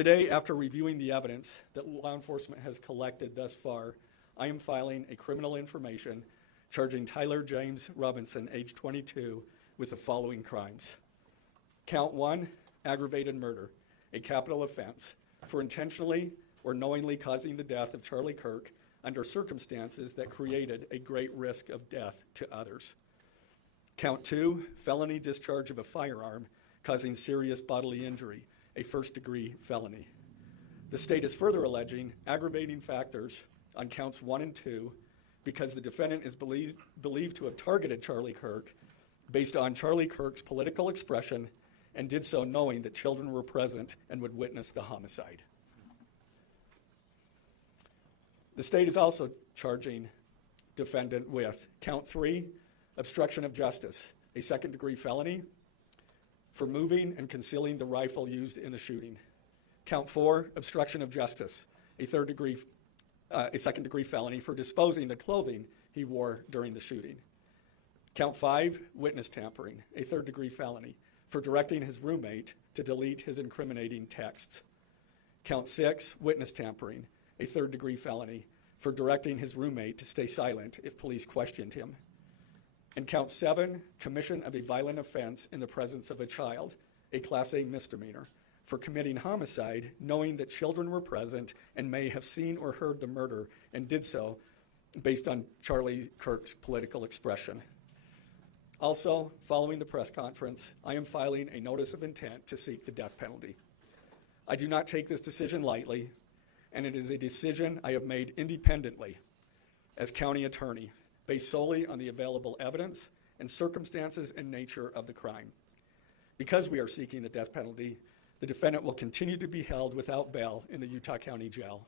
Today, after reviewing the evidence that law enforcement has collected thus far, I am filing a criminal information charging Tyler James Robinson, age 22, with the following crimes. Count 1, aggravated murder, a capital offense, for intentionally or knowingly causing the death of Charlie Kirk under circumstances that created a great risk of death to others. Count 2, felony discharge of a firearm causing serious bodily injury, a first-degree felony. The state is further alleging aggravating factors on counts 1 and 2 because the defendant is believed to have targeted Charlie Kirk based on Charlie Kirk's political expression and did so knowing that children were present and would witness the homicide. The state is also charging defendant with count 3, obstruction of justice, a second-degree felony for moving and concealing the rifle used in the shooting. Count 4, obstruction of justice, a second-degree felony for disposing the clothing he wore during the shooting. Count 5, witness tampering, a third-degree felony for directing his roommate to delete his incriminating texts. Count 6, witness tampering, a third-degree felony for directing his roommate to stay silent if police questioned him. And count 7, commission of a violent offense in the presence of a child, a Class A misdemeanor, for committing homicide knowing that children were present and may have seen or heard the murder and did so based on Charlie Kirk's political expression. Also, following the press conference, I am filing a notice of intent to seek the death penalty. I do not take this decision lightly, and it is a decision I have made independently as county attorney, based solely on the available evidence and circumstances and nature of the crime. Because we are seeking the death penalty, the defendant will continue to be held without bail in the Utah County Jail.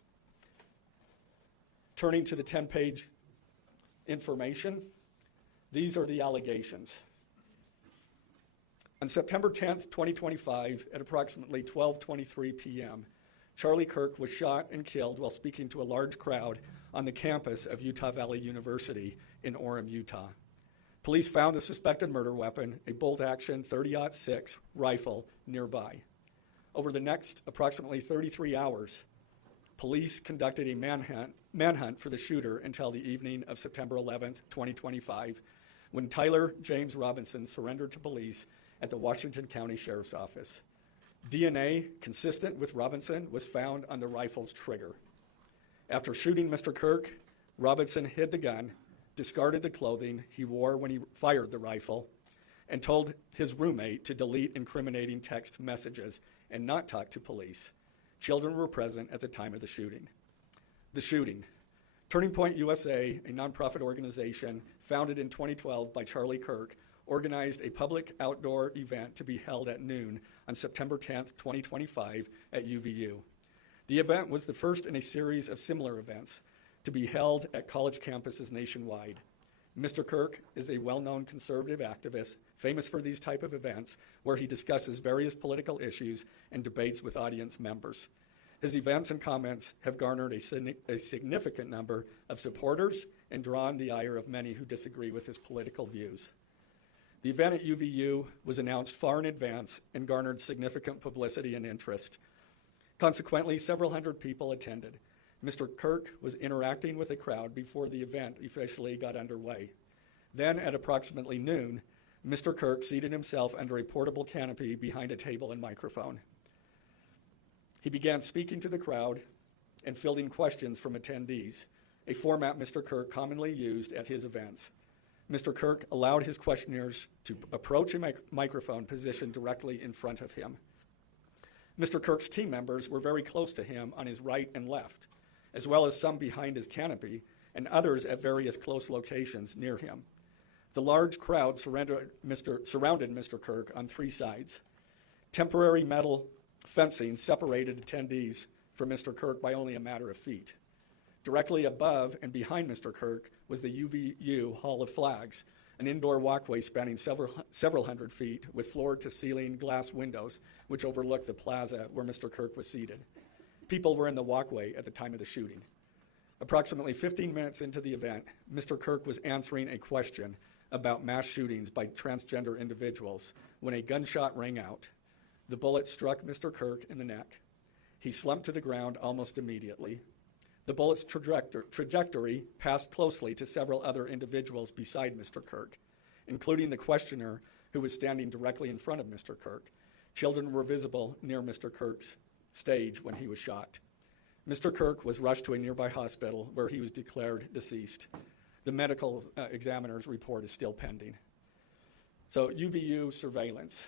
Turning to the 10-page information, these are the allegations. On September 10th, 2025, at approximately 12:23 p.m., Charlie Kirk was shot and killed while speaking to a large crowd on the campus of Utah Valley University in Orem, Utah. Police found the suspected murder weapon, a bolt-action .30-06 rifle, nearby. Over the next approximately 33 hours, police conducted a manhunt for the shooter until the evening of September 11th, 2025, when Tyler James Robinson surrendered to police at the Washington County Sheriff's Office. DNA consistent with Robinson was found on the rifle's trigger. After shooting Mr. Kirk, Robinson hid the gun, discarded the clothing he wore when he fired the rifle, and told his roommate to delete incriminating text messages and not talk to police. Children were present at the time of the shooting. The shooting. Turning Point USA, a nonprofit organization founded in 2012 by Charlie Kirk, organized a public outdoor event to be held at noon on September 10th, 2025 at UVU. The event was the first in a series of similar events to be held at college campuses nationwide. Mr. Kirk is a well-known conservative activist, famous for these type of events where he discusses various political issues and debates with audience members. His events and comments have garnered a significant number of supporters and drawn the ire of many who disagree with his political views. The event at UVU was announced far in advance and garnered significant publicity and interest. Consequently, several hundred people attended. Mr. Kirk was interacting with the crowd before the event officially got underway. Then, at approximately noon, Mr. Kirk seated himself under a portable canopy behind a table and microphone. He began speaking to the crowd and fielding questions from attendees, a format Mr. Kirk commonly used at his events. Mr. Kirk allowed his questioners to approach a microphone positioned directly in front of him. Mr. Kirk's team members were very close to him on his right and left, as well as some behind his canopy and others at various close locations near him. The large crowd surrounded Mr. Kirk on three sides. Temporary metal fencing separated attendees from Mr. Kirk by only a matter of feet. Directly above and behind Mr. Kirk was the UVU Hall of Flags, an indoor walkway spanning several hundred feet with floor-to-ceiling glass windows which overlooked the plaza where Mr. Kirk was seated. People were in the walkway at the time of the shooting. Approximately 15 minutes into the event, Mr. Kirk was answering a question about mass shootings by transgender individuals when a gunshot rang out. The bullet struck Mr. Kirk in the neck. He slumped to the ground almost immediately. The bullet's trajectory passed closely to several other individuals beside Mr. Kirk, including the questioner who was standing directly in front of Mr. Kirk. Children were visible near Mr. Kirk's stage when he was shot. Mr. Kirk was rushed to a nearby hospital where he was declared deceased. The medical examiner's report is still pending. So UVU surveillance.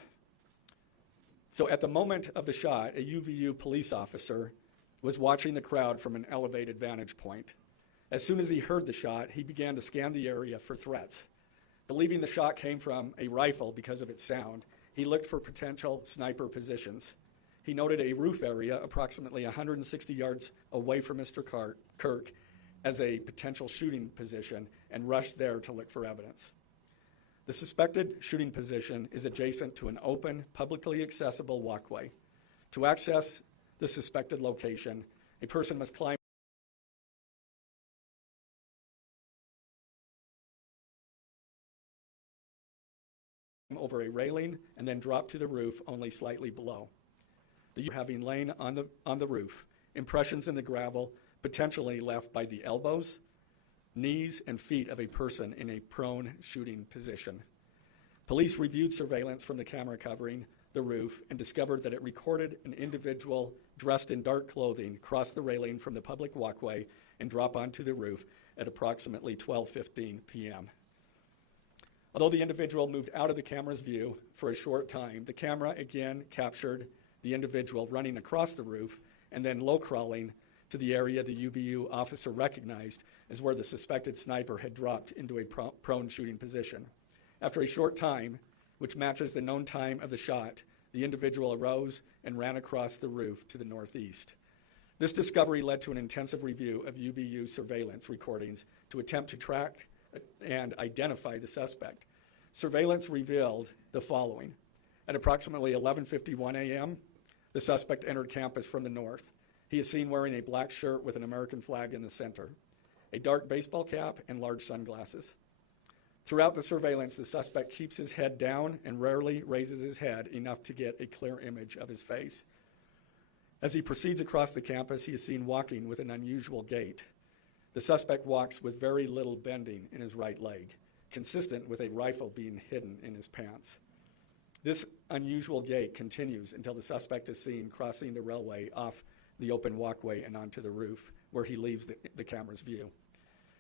So at the moment of the shot, a UVU police officer was watching the crowd from an elevated vantage point. As soon as he heard the shot, he began to scan the area for threats. Believing the shot came from a rifle because of its sound, he looked for potential sniper positions. He noted a roof area approximately 160 yards away from Mr. Kirk as a potential shooting position and rushed there to look for evidence. The suspected shooting position is adjacent to an open, publicly accessible walkway. To access the suspected location, a person must climb over a railing and then drop to the roof only slightly below. The having lain on the roof, impressions in the gravel potentially left by the elbows, knees, and feet of a person in a prone shooting position. Police reviewed surveillance from the camera covering the roof and discovered that it recorded an individual dressed in dark clothing cross the railing from the public walkway and drop onto the roof at approximately 12:15 p.m. Although the individual moved out of the camera's view for a short time, the camera again captured the individual running across the roof and then low crawling to the area the UVU officer recognized as where the suspected sniper had dropped into a prone shooting position. After a short time, which matches the known time of the shot, the individual arose and ran across the roof to the northeast. This discovery led to an intensive review of UVU surveillance recordings to attempt to track and identify the suspect. Surveillance revealed the following. At approximately 11:51 a.m., the suspect entered campus from the north. He is seen wearing a black shirt with an American flag in the center, a dark baseball cap, and large sunglasses. Throughout the surveillance, the suspect keeps his head down and rarely raises his head enough to get a clear image of his face. As he proceeds across the campus, he is seen walking with an unusual gait. The suspect walks with very little bending in his right leg, consistent with a rifle being hidden in his pants. This unusual gait continues until the suspect is seen crossing the railway off the open walkway and onto the roof, where he leaves the camera's view.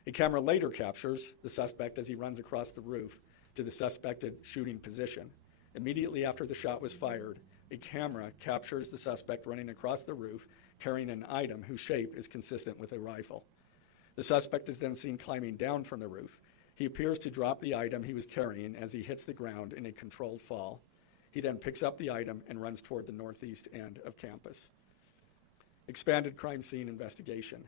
A camera later captures the suspect as he runs across the roof to the suspected shooting position. Immediately after the shot was fired, a camera captures the suspect running across the roof carrying an item whose shape is consistent with a rifle. The suspect is then seen climbing down from the roof. He appears to drop the item he was carrying as he hits the ground in a controlled fall. He then picks up the item and runs toward the northeast end of campus. Expanded crime scene investigation.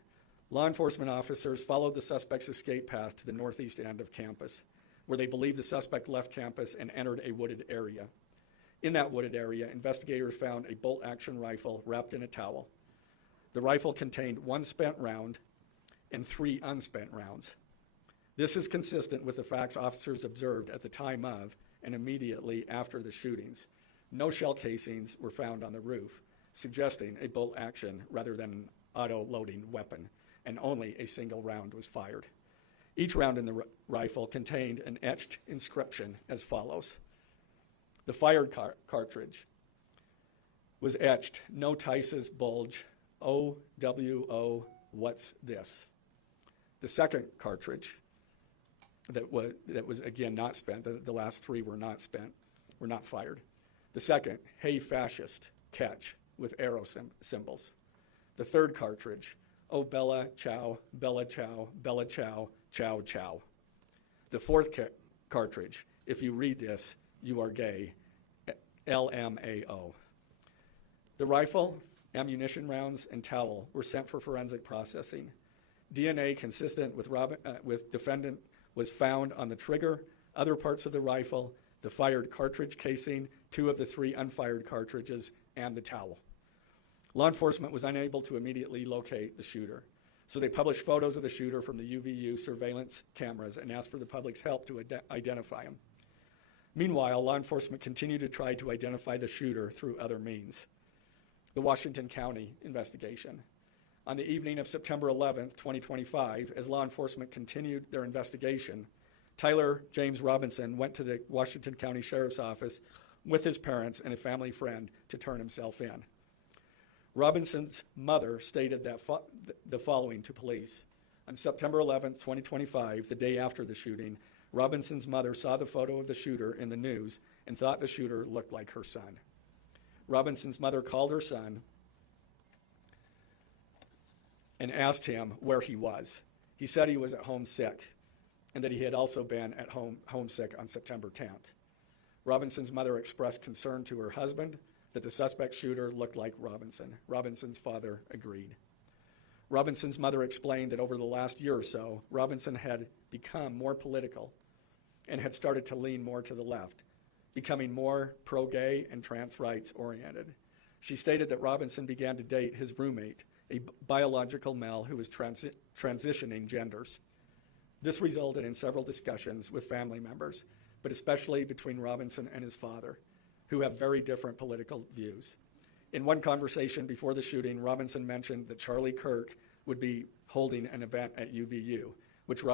Law enforcement officers followed the suspect's escape path to the northeast end of campus, where they believe the suspect left campus and entered a wooded area. In that wooded area, investigators found a bolt-action rifle wrapped in a towel. The rifle contained 1 spent round and 3 unspent rounds. This is consistent with the facts officers observed at the time of and immediately after the shootings. No shell casings were found on the roof, suggesting a bolt action rather than an auto-loading weapon, and only a single round was fired. Each round in the rifle contained an etched inscription as follows. The fired cartridge was etched, "No Tice's bulge, OWO, what's this?" The second cartridge that was again not spent, the last 3 were not spent, were not fired. The second, "Hey fascist, catch," with arrow symbols. The third cartridge, "Oh Bella Chow, Bella Chow, Bella Chow, Chow Chow." The fourth cartridge, "If you read this, you are gay, LMAO." The rifle, ammunition rounds, and towel were sent for forensic processing. DNA consistent with defendant was found on the trigger, other parts of the rifle, the fired cartridge casing, 2 of the 3 unfired cartridges, and the towel. Law enforcement was unable to immediately locate the shooter, so they published photos of the shooter from the UVU surveillance cameras and asked for the public's help to identify him. Meanwhile, law enforcement continued to try to identify the shooter through other means. The Washington County investigation. On the evening of September 11th, 2025, as law enforcement continued their investigation, Tyler James Robinson went to the Washington County Sheriff's Office with his parents and a family friend to turn himself in. Robinson's mother stated that the following to police. On September 11th, 2025, the day after the shooting, Robinson's mother saw the photo of the shooter in the news and thought the shooter looked like her son. Robinson's mother called her son and asked him where he was. He said he was at home sick and that he had also been at home sick on September 10th. Robinson's mother expressed concern to her husband that the suspect shooter looked like Robinson. Robinson's father agreed. Robinson's mother explained that over the last year or so, Robinson had become more political and had started to lean more to the left, becoming more pro-gay and trans rights oriented. She stated that Robinson began to date his roommate, a biological male who was transitioning genders. This resulted in several discussions with family members, but especially between Robinson and his father, who have very different political views. In one conversation before the shooting, Robinson mentioned that Charlie Kirk would be holding an event at UVU, which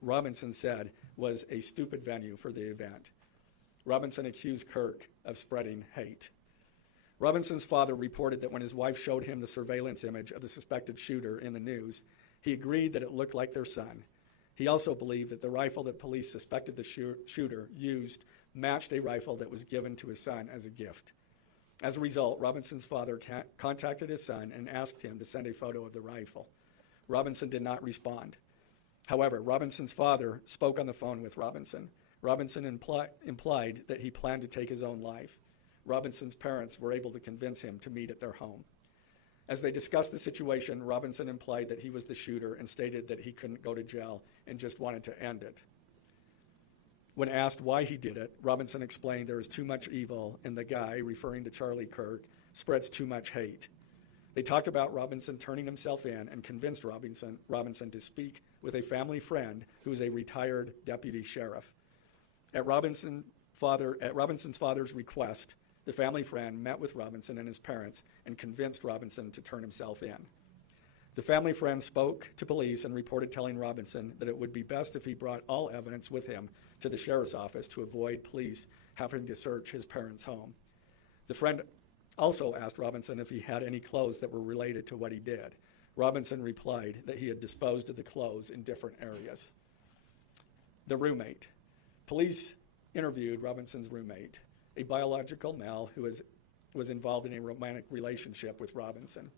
Robinson said was a stupid venue for the event. Robinson accused Kirk of spreading hate. Robinson's father reported that when his wife showed him the surveillance image of the suspected shooter in the news, he agreed that it looked like their son. He also believed that the rifle that police suspected the shooter used matched a rifle that was given to his son as a gift. As a result, Robinson's father contacted his son and asked him to send a photo of the rifle. Robinson did not respond. However, Robinson's father spoke on the phone with Robinson. Robinson implied that he planned to take his own life. Robinson's parents were able to convince him to meet at their home. As they discussed the situation, Robinson implied that he was the shooter and stated that he couldn't go to jail and just wanted to end it. When asked why he did it, Robinson explained there is too much evil and the guy, referring to Charlie Kirk, spreads too much hate. They talked about Robinson turning himself in and convinced Robinson to speak with a family friend who is a retired deputy sheriff. At Robinson's father's request, the family friend met with Robinson and his parents and convinced Robinson to turn himself in. The family friend spoke to police and reported telling Robinson that it would be best if he brought all evidence with him to the sheriff's office to avoid police having to search his parents' home. The friend also asked Robinson if he had any clothes that were related to what he did. Robinson replied that he had disposed of the clothes in different areas. The roommate. Police interviewed Robinson's roommate, a biological male who was involved in a romantic relationship with Robinson.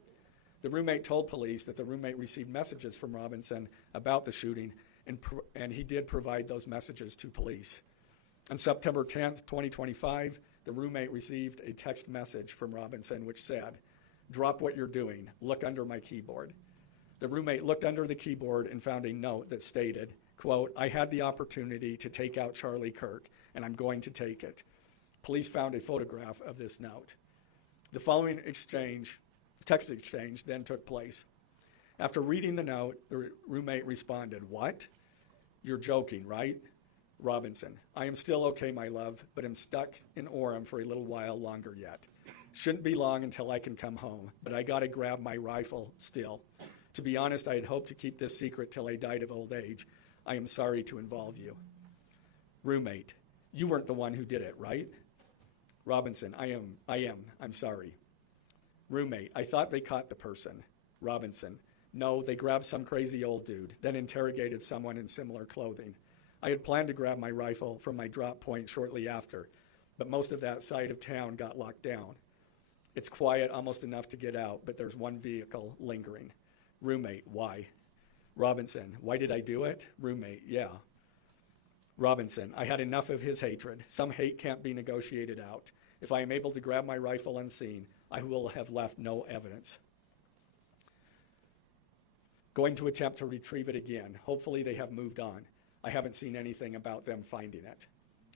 The roommate told police that the roommate received messages from Robinson about the shooting, and he did provide those messages to police. On September 10th, 2025, the roommate received a text message from Robinson which said, "Drop what you're doing, look under my keyboard." The roommate looked under the keyboard and found a note that stated, quote, "I had the opportunity to take out Charlie Kirk, and I'm going to take it." Police found a photograph of this note. The following text exchange then took place. After reading the note, the roommate responded, "What? You're joking, right?" Robinson, "I am still okay, my love, but I'm stuck in Orem for a little while longer yet. Shouldn't be long until I can come home, but I gotta grab my rifle still. To be honest, I had hoped to keep this secret till I died of old age. I am sorry to involve you." Roommate, "You weren't the one who did it, right?" Robinson, I am. I'm sorry." Roommate, "I thought they caught the person." Robinson, "No, they grabbed some crazy old dude, then interrogated someone in similar clothing. I had planned to grab my rifle from my drop point shortly after, but most of that side of town got locked down. It's quiet, almost enough to get out, but there's one vehicle lingering." Roommate, "Why?" Robinson, "Why did I do it?" Roommate, "Yeah." Robinson, "I had enough of his hatred. Some hate can't be negotiated out. If I am able to grab my rifle unseen, I will have left no evidence. Going to attempt to retrieve it again. Hopefully they have moved on. I haven't seen anything about them finding it."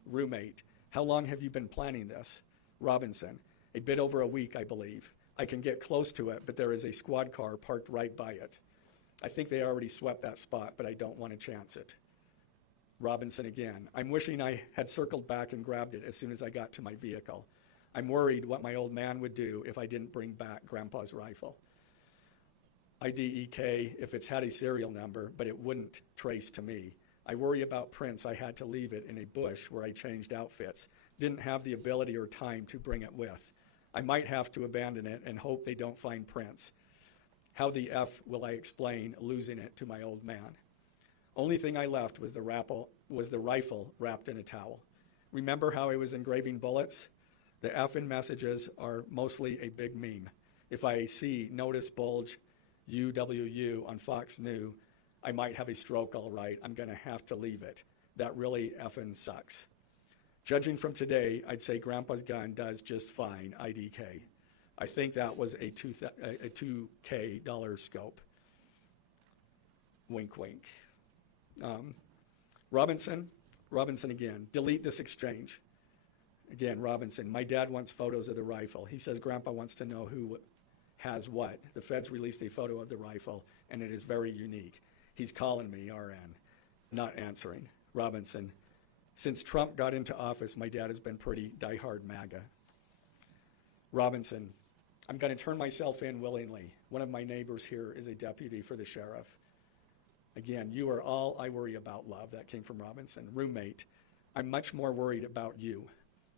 Roommate, "How long have you been planning this?" Robinson, "A bit over a week, I believe. I can get close to it, but there is a squad car parked right by it. I think they already swept that spot, but I don't want to chance it." Robinson again, "I'm wishing I had circled back and grabbed it as soon as I got to my vehicle. I'm worried what my old man would do if I didn't bring back Grandpa's rifle. IDEK if it's had a serial number, but it wouldn't trace to me. I worry about prints. I had to leave it in a bush where I changed outfits. Didn't have the ability or time to bring it with. I might have to abandon it and hope they don't find prints. How the F will I explain losing it to my old man? Only thing I left was the rifle wrapped in a towel. Remember how I was engraving bullets? The F in messages are mostly a big meme. If I see notice bulge UWU on Fox News, I might have a stroke all right. I'm going to have to leave it. That really effing sucks. Judging from today, I'd say Grandpa's gun does just fine, IDK. I think that was a $2K scope. Wink, wink. Robinson again, delete this exchange. Again, Robinson, my dad wants photos of the rifle. He says Grandpa wants to know who has what. The feds released a photo of the rifle, and it is very unique. He's calling me, RN, not answering. Robinson, since Trump got into office, my dad has been pretty diehard MAGA. Robinson, I'm going to turn myself in willingly. One of my neighbors here is a deputy for the sheriff. Again, you are all I worry about, love. That came from Robinson. Roommate, I'm much more worried about you.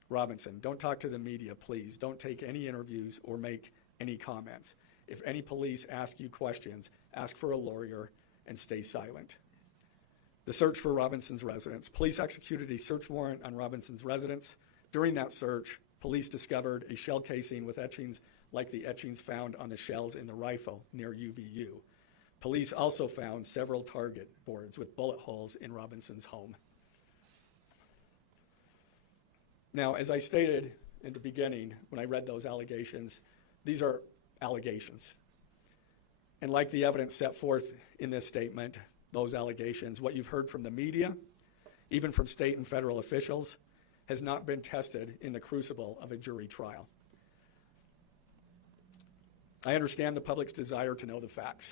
Robinson, don't talk to the media, please. Don't take any interviews or make any comments. If any police ask you questions, ask for a lawyer and stay silent. The search for Robinson's residence. Police executed a search warrant on Robinson's residence. During that search, police discovered a shell casing with etchings like the etchings found on the shells in the rifle near UVU. Police also found several target boards with bullet holes in Robinson's home. Now, as I stated in the beginning when I read those allegations, these are allegations. And like the evidence set forth in this statement, those allegations, what you've heard from the media, even from state and federal officials, has not been tested in the crucible of a jury trial. I understand the public's desire to know the facts.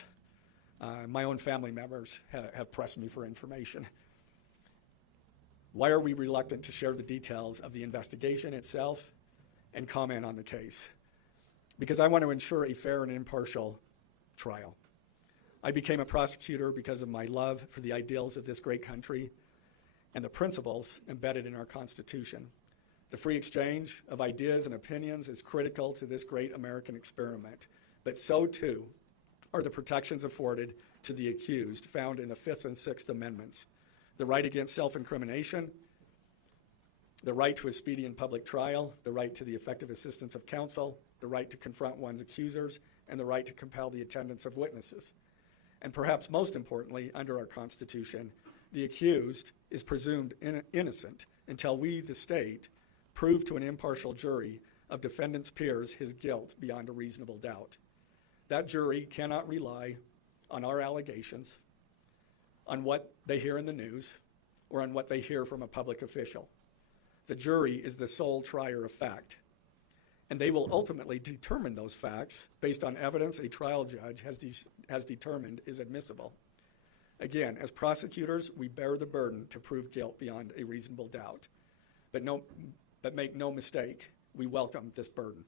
My own family members have pressed me for information. Why are we reluctant to share the details of the investigation itself and comment on the case? Because I want to ensure a fair and impartial trial. I became a prosecutor because of my love for the ideals of this great country and the principles embedded in our Constitution. The free exchange of ideas and opinions is critical to this great American experiment, but so too are the protections afforded to the accused found in the Fifth and Sixth Amendments. The right against self-incrimination, the right to a speedy and public trial, the right to the effective assistance of counsel, the right to confront one's accusers, and the right to compel the attendance of witnesses. And perhaps most importantly, under our Constitution, the accused is presumed innocent until we, the state, prove to an impartial jury of defendant's peers his guilt beyond a reasonable doubt. That jury cannot rely on our allegations, on what they hear in the news, or on what they hear from a public official. The jury is the sole trier of fact, and they will ultimately determine those facts based on evidence a trial judge has determined is admissible. Again, as prosecutors, we bear the burden to prove guilt beyond a reasonable doubt. But make no mistake, we welcome this burden.